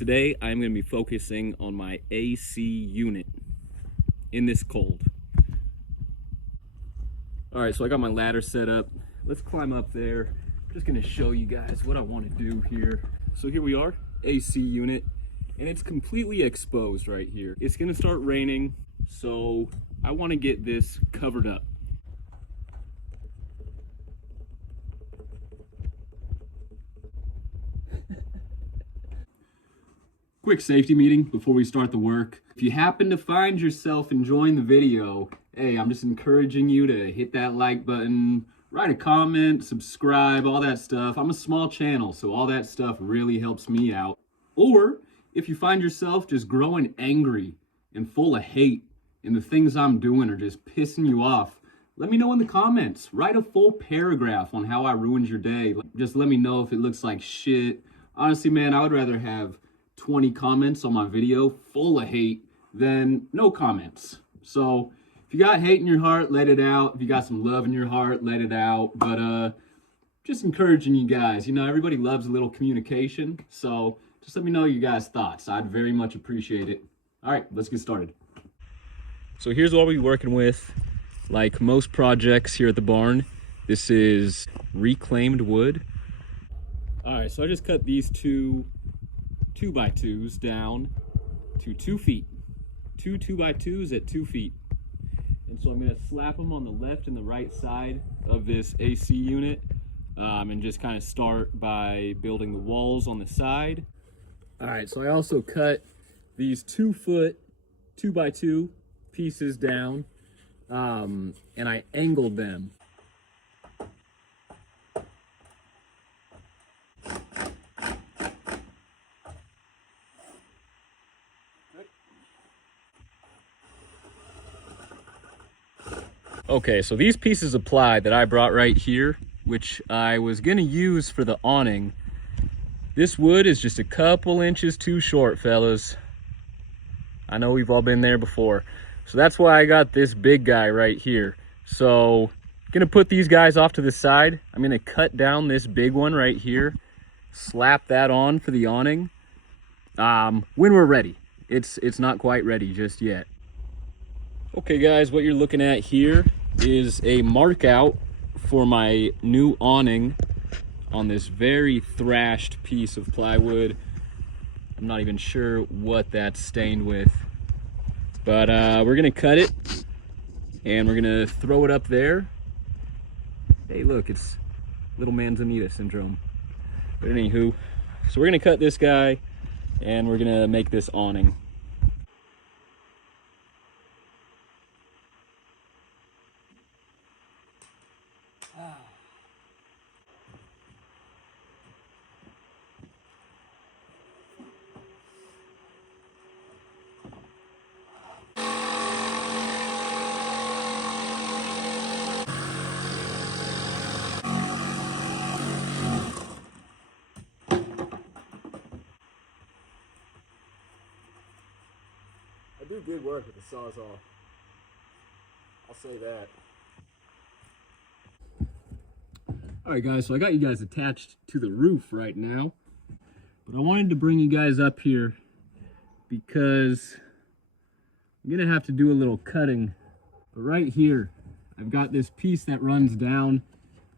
Today I'm going to be focusing on my AC unit in this cold. Alright, so I got my ladder set up. Let's climb up there. I'm just going to show you guys what I want to do here. So here we are, AC unit, and it's completely exposed right here. It's going to start raining, so I want to get this covered up. Quick safety meeting before we start the work. If you happen to find yourself enjoying the video, hey, I'm just encouraging you to hit that like button, write a comment, subscribe, all that stuff. I'm a small channel, so all that stuff really helps me out. Or if you find yourself just growing angry and full of hate and the things I'm doing are just pissing you off, let me know in the comments. Write a full paragraph on how I ruined your day. Just let me know if it looks like shit. Honestly, man, I would rather have 20 comments on my video full of hate than no comments. So if you got hate in your heart, let it out. If you got some love in your heart, let it out. But just encouraging you guys, you know, everybody loves a little communication, so just let me know your guys' thoughts. I'd very much appreciate it. All right, let's get started. So here's what we're working with. Like most projects here at the barn, this is reclaimed wood. All right, so I just cut these two 2x2s down to 2 feet. Two 2x2s at 2 feet. And so I'm going to slap them on the left and the right side of this AC unit and just kind of start by building the walls on the side. All right, so I also cut these 2 foot 2x2 pieces down and I angled them. Okay, so these pieces of ply that I brought right here, which I was gonna use for the awning, this wood is just a couple inches too short, fellas. I know we've all been there before. So that's why I got this big guy right here. So, gonna put these guys off to the side. I'm gonna cut down this big one right here, slap that on for the awning when we're ready. It's not quite ready just yet. Okay guys, what you're looking at here is a mark out for my new awning on this very thrashed piece of plywood. I'm not even sure what that's stained with, but we're gonna cut it and we're gonna throw it up there. Hey look, it's little manzanita syndrome. But anywho, so we're gonna cut this guy and we're gonna make this awning. I do good work with the Sawzall. I'll say that. Alright guys, so I got you guys attached to the roof right now. But I wanted to bring you guys up here because I'm going to have to do a little cutting. But right here, I've got this piece that runs down.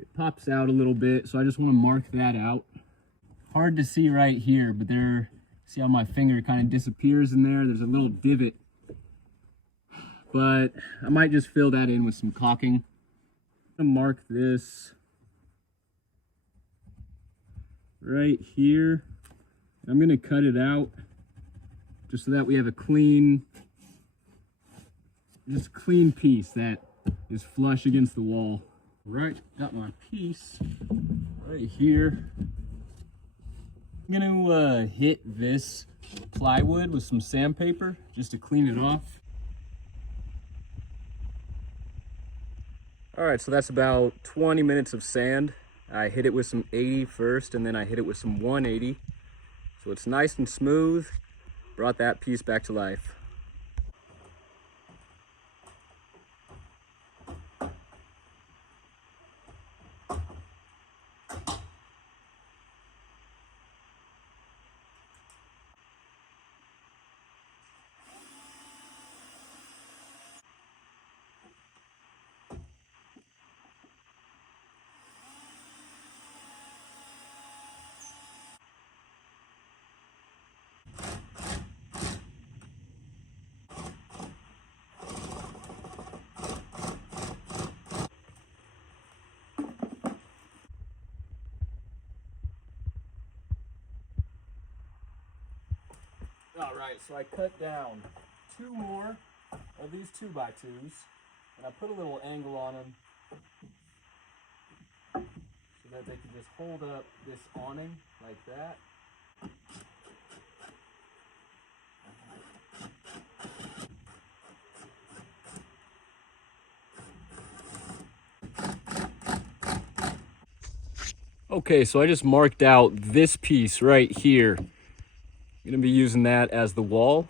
It pops out a little bit, so I just want to mark that out. Hard to see right here, but there, see how my finger kind of disappears in there? There's a little divot. But I might just fill that in with some caulking. I'm going to mark this right here. I'm going to cut it out just so that we have a clean piece that is flush against the wall. Right, got my piece right here. I'm going to hit this plywood with some sandpaper just to clean it off. All right, so that's about 20 minutes of sand. I hit it with some 80 first, and then I hit it with some 180. So it's nice and smooth. Brought that piece back to life. All right, so I cut down 2 more of these 2x2s, and I put a little angle on them so that they can just hold up this awning like that. Okay, so I just marked out this piece right here. I'm gonna be using that as the wall.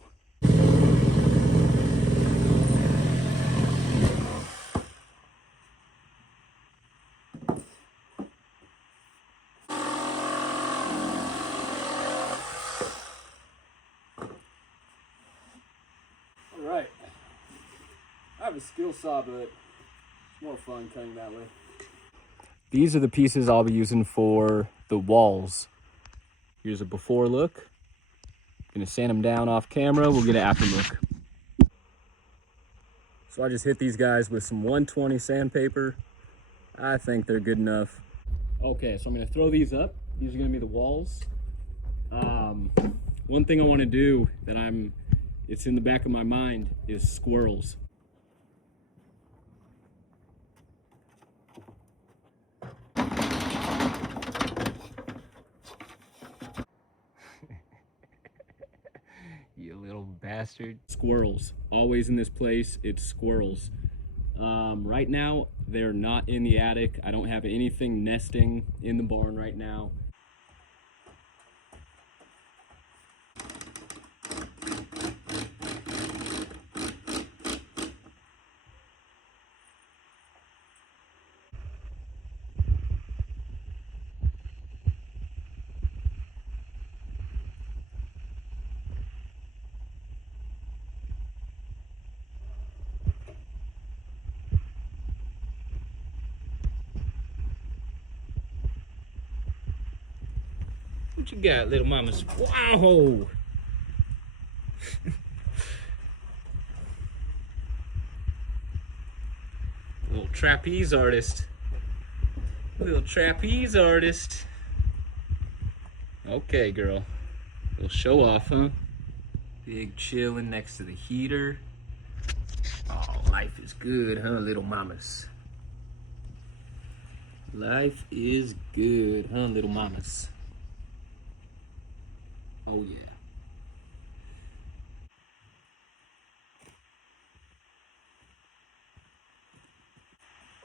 All right, I have a skill saw, but it's more fun cutting that way. These are the pieces I'll be using for the walls. Here's a before look. Gonna sand them down off camera. We'll get an after look. So I just hit these guys with some 120 sandpaper. I think they're good enough. Okay, so I'm gonna throw these up. These are gonna be the walls. One thing I want to do that it's in the back of my mind is squirrels. You little bastard. Squirrels, always in this place, it's squirrels. Right now, they're not in the attic. I don't have anything nesting in the barn right now. What you got, little mamas? Wow! Little trapeze artist. Little trapeze artist. Okay, girl. Little show off, huh? Big chillin' next to the heater. Oh, life is good, huh, little mamas? Life is good, huh, little mamas? Oh, yeah.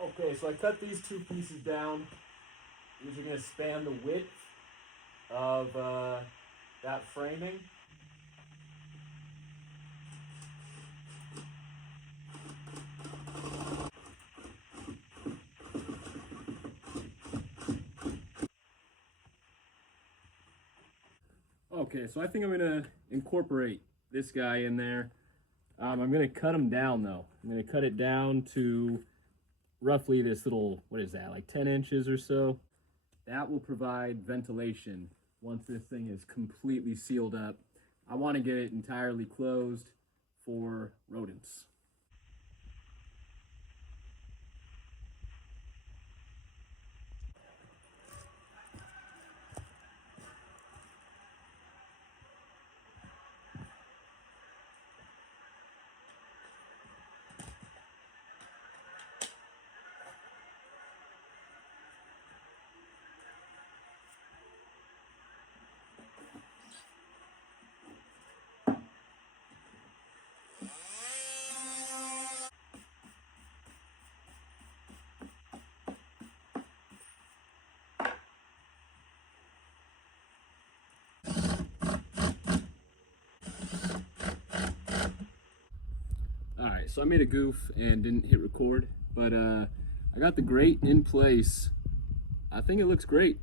Okay, so I cut these 2 pieces down. These are going to span the width of that framing. Okay, so I think I'm gonna incorporate this guy in there. I'm gonna cut him down though. I'm gonna cut it down to roughly this little, what is that, like 10 inches or so. That will provide ventilation once this thing is completely sealed up. I want to get it entirely closed for rodents. Alright, so I made a goof and didn't hit record, but I got the grate in place. I think it looks great.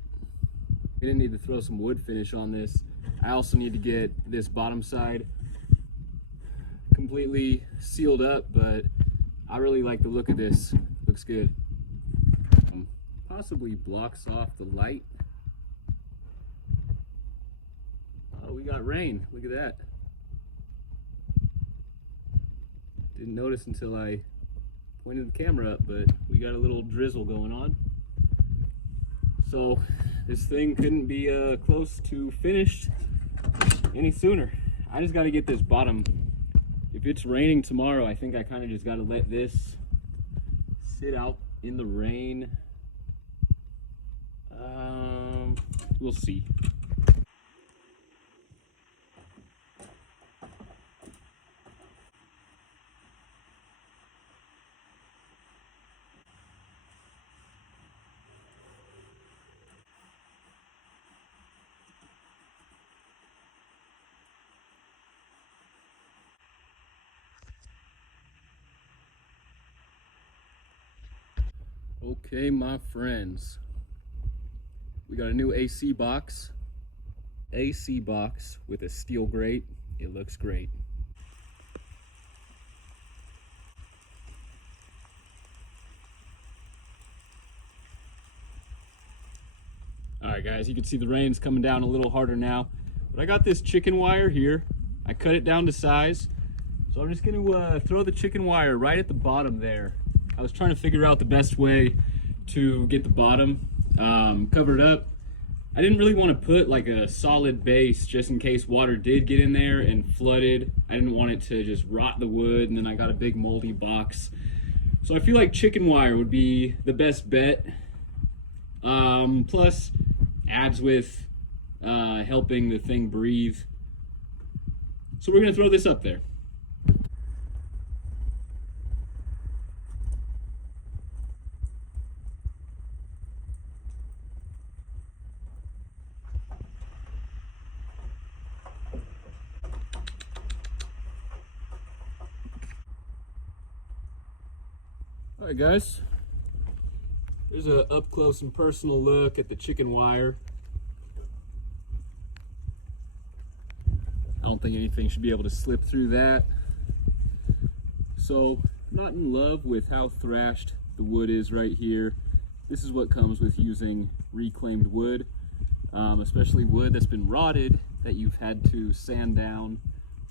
We didn't need to throw some wood finish on this. I also need to get this bottom side completely sealed up, but I really like the look of this. Looks good. Possibly blocks off the light. Oh, we got rain. Look at that. Didn't notice until I pointed the camera up, but we got a little drizzle going on. So this thing couldn't be close to finished any sooner. I just got to get this bottom. If it's raining tomorrow, I think I kind of just got to let this sit out in the rain. We'll see. Okay, my friends, we got a new AC box with a steel grate. It looks great. All right, guys, you can see the rain's coming down a little harder now, but I got this chicken wire here. I cut it down to size, so I'm just gonna throw the chicken wire right at the bottom there. I was trying to figure out the best way to get the bottom covered up. I didn't really want to put like a solid base just in case water did get in there and flooded. I didn't want it to just rot the wood, and then I got a big moldy box. So I feel like chicken wire would be the best bet. Plus adds with helping the thing breathe. So we're gonna throw this up there. All right, guys, here's an up close and personal look at the chicken wire. I don't think anything should be able to slip through that. So, I'm not in love with how thrashed the wood is right here. This is what comes with using reclaimed wood, especially wood that's been rotted that you've had to sand down.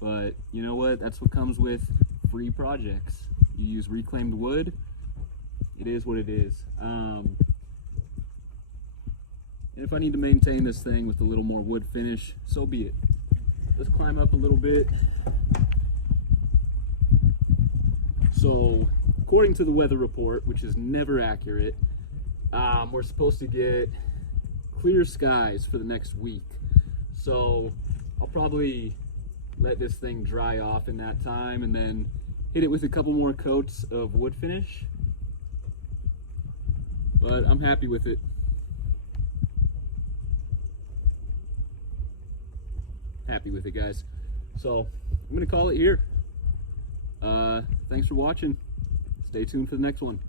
But you know what? That's what comes with free projects. You use reclaimed wood. It is what it is. And if I need to maintain this thing with a little more wood finish, so be it. Let's climb up a little bit. So, according to the weather report, which is never accurate, we're supposed to get clear skies for the next week. So, I'll probably let this thing dry off in that time and then hit it with a couple more coats of wood finish. But I'm happy with it. Happy with it, guys. So I'm gonna call it here. Thanks for watching. Stay tuned for the next one.